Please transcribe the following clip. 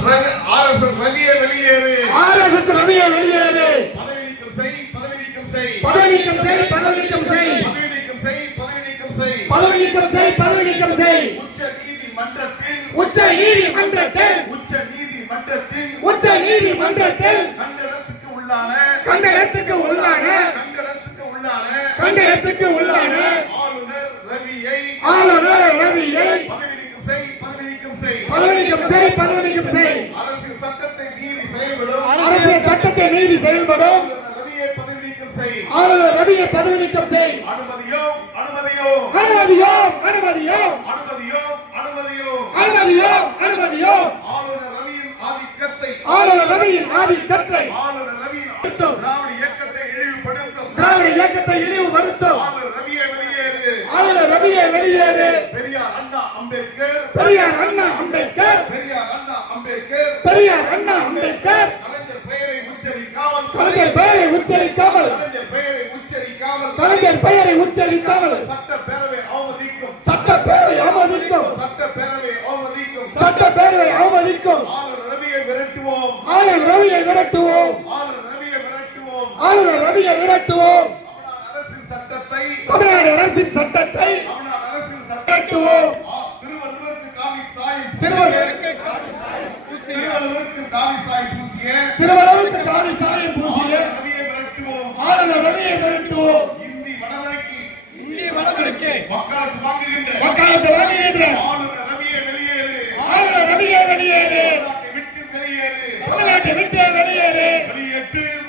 S RSS வெளியேறு. RSS வெளியேறு. பதவி நீக்கம் செய் பதவி நீக்கம் செய். பதவி நீக்கம் செய் பதவி நீக்கம் செய். பதவி நீக்கம் செய் பதவி நீக்கம் செய். பதவி நீக்கம் செய் பதவி நீக்கம் செய். உச்ச நீதிமன்றத்தில். உச்ச நீதிமன்றத்தில் உச்ச நீதிமன்றத்தில். கண்டனத்துக்கு உள்ளான கண்டனத்துக்கு நீக்கம் செய் பதவி நீக்கம் செய் அரசியல் சட்டத்தை மீறி செயல்படும். அரசியல் சட்டத்தை மீறி செயல்படும். ஆளுநர் ரவியை பதவி நீக்கம் செய். அனுமதியோ அனுமதியோ. அனுமதியோ அனுமதியோ அனுமதியோ அனுமதியோ அனுமதியோ ஆளுநர் ரவியின் ஆதிக்கத்தை ஆளுநர் ரவியின் ஆதிக்கத்தை ஆளுநர் ரவியின் அடுத்தோம். திராவிட இயக்கத்தை இழிவுபடுத்தும் திராவிட இயக்கத்தை இழிவுபடுத்தும் ஆளுநர் ரவியை வெளியேறு ஆளுநர் ரவியை வெளியேறு பெரியார் அண்ணா அம்பேத்கர் பெரியார் அண்ணா அம்பேத்கர். பெரியார் அண்ணா அம்பேத்கர். பெரியார் அண்ணா அம்பேத்கர். கலைஞர் பெயரை உச்சரிக்காமல் கலைஞர் பெயரை உச்சரிக்காமல். கலைஞர் பெயரை உச்சரிக்காமல் கலைஞர் பெயரை உச்சரிக்காமல். சட்டப்பேரவை அவமதிக்கும். சட்டப்பேரவை அவமதிக்கும். சட்டப்பேரவை அவமதிக்கும். சட்டப்பேரவை அவமதிக்கும். ஆளுநர் ரவியை விரட்டுவோம். ஆளுநர் ரவியை விரட்டுவோம். ஆளுநர் ரவியை விரட்டுவோம். ஆளுநர் ரவியை விரட்டுவோம். தமிழ்நாடு அரசின் சட்டத்தை தமிழ்நாடு அரசின் சட்டத்தை தமிழ்நாடு அரசின் சட்டத்தை விரட்டுவோம். திருவள்ளுவருக்கு காவி சாயம் திருவள்ளுவருக்கு காவி சாயம் பூசிய. ரவியை விரட்டுவோம். ஆளுநர் இந்தி வடமணிக்கு இந்திய வடமணிக்கு வக்காலத்து வாங்குகின்ற. வக்காலத்து வாங்குகின்ற. ஆளுநர் வெளியேறு. ஆளுநர் ரவியை வெளியேறு. விட்டு வெளியேறு. தமிழ்நாட்டை விட்டு வெளியேறு. வெளியேற்று.